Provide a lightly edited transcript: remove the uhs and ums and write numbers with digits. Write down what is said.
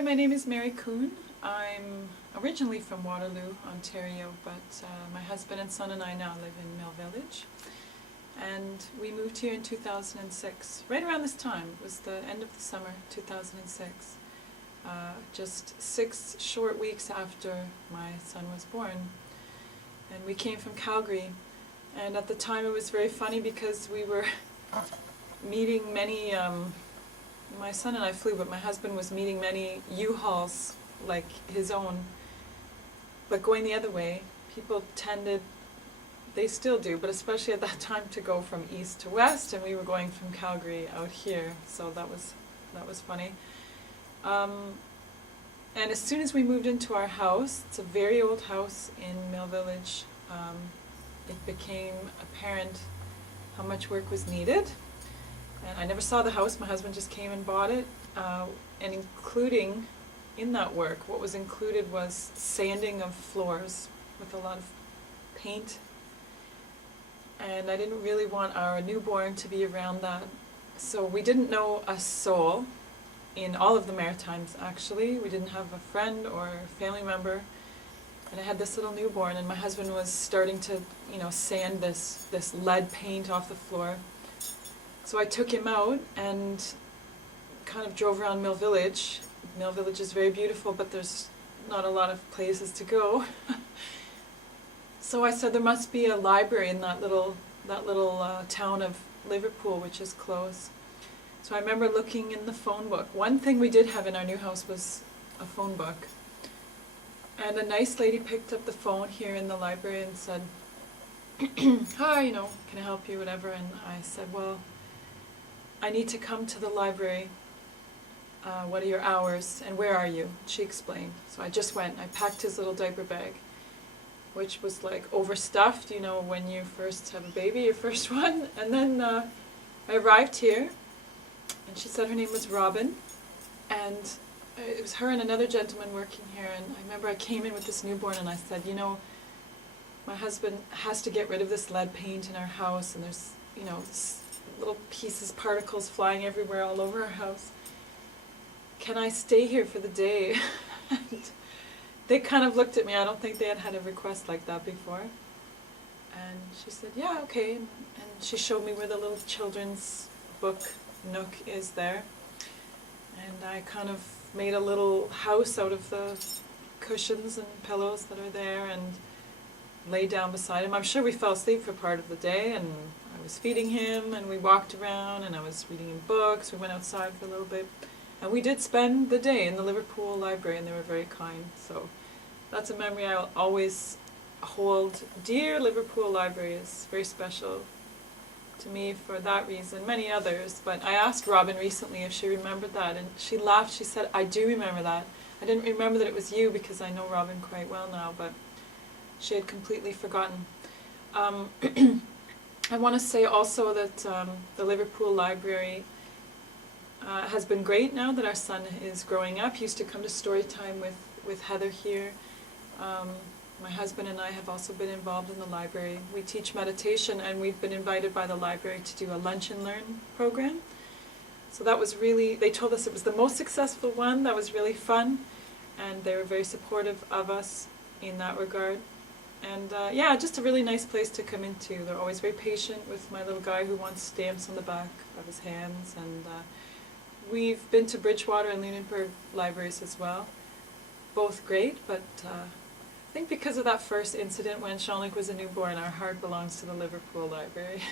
Hi, my name is Mary Kuhn. I'm originally from Waterloo, Ontario, but my husband and son and I now live in Mill Village. And we moved here in 2006, right around this time. It was the end of the summer, 2006. Just 6 short weeks after my son was born. And we came from Calgary. And at the time it was very funny because we were meeting many, my son and I flew, but my husband was meeting many U-Hauls like his own. But going the other way, people tended, they still do, but especially at that time, to go from east to west, and we were going from Calgary out here, so that was funny. And as soon as we moved into our house, it's a very old house in Mill Village, it became apparent how much work was needed. And I never saw the house, my husband just came and bought it, and including in that work, what was included was sanding of floors with a lot of paint. And I didn't really want our newborn to be around that. So we didn't know a soul in all of the Maritimes, actually. We didn't have a friend or family member. And I had this little newborn, and my husband was starting to, sand this lead paint off the floor. So I took him out and kind of drove around Mill Village. Mill Village is very beautiful, but there's not a lot of places to go. So I said there must be a library in that little town of Liverpool, which is close. So I remember looking in the phone book. One thing we did have in our new house was a phone book. And a nice lady picked up the phone here in the library and said, "Hi, can I help you, whatever?" And I said, "Well, I need to come to the library. What are your hours and where are you?" She explained. So I just went. I packed his little diaper bag, which was like overstuffed, when you first have a baby, your first one. And then I arrived here, and she said her name was Robin, and it was her and another gentleman working here. And I remember I came in with this newborn, and I said, my husband has to get rid of this lead paint in our house, and there's, little pieces, particles flying everywhere all over our house. Can I stay here for the day? And they kind of looked at me. I don't think they had had a request like that before. And she said, "Yeah, okay." And she showed me where the little children's book nook is there. And I kind of made a little house out of the cushions and pillows that are there and lay down beside him. I'm sure we fell asleep for part of the day, and I was feeding him, and we walked around, and I was reading him books. We went outside for a little bit. And we did spend the day in the Liverpool Library, and they were very kind. So that's a memory I'll always hold dear. Liverpool Library is very special to me for that reason, many others. But I asked Robin recently if she remembered that, and she laughed. She said, "I do remember that. I didn't remember that it was you because I know Robin quite well now," but she had completely forgotten. I want to say also that the Liverpool Library has been great now that our son is growing up. He used to come to story time with Heather here. My husband and I have also been involved in the library. We teach meditation, and we've been invited by the library to do a lunch and learn program. So that was really, they told us it was the most successful one. That was really fun, and they were very supportive of us in that regard. And yeah, just a really nice place to come into. They're always very patient with my little guy who wants stamps on the back of his hands. And we've been to Bridgewater and Lunenburg libraries as well. Both great, but I think because of that first incident when Jean-Luc was a newborn, our heart belongs to the Liverpool Library.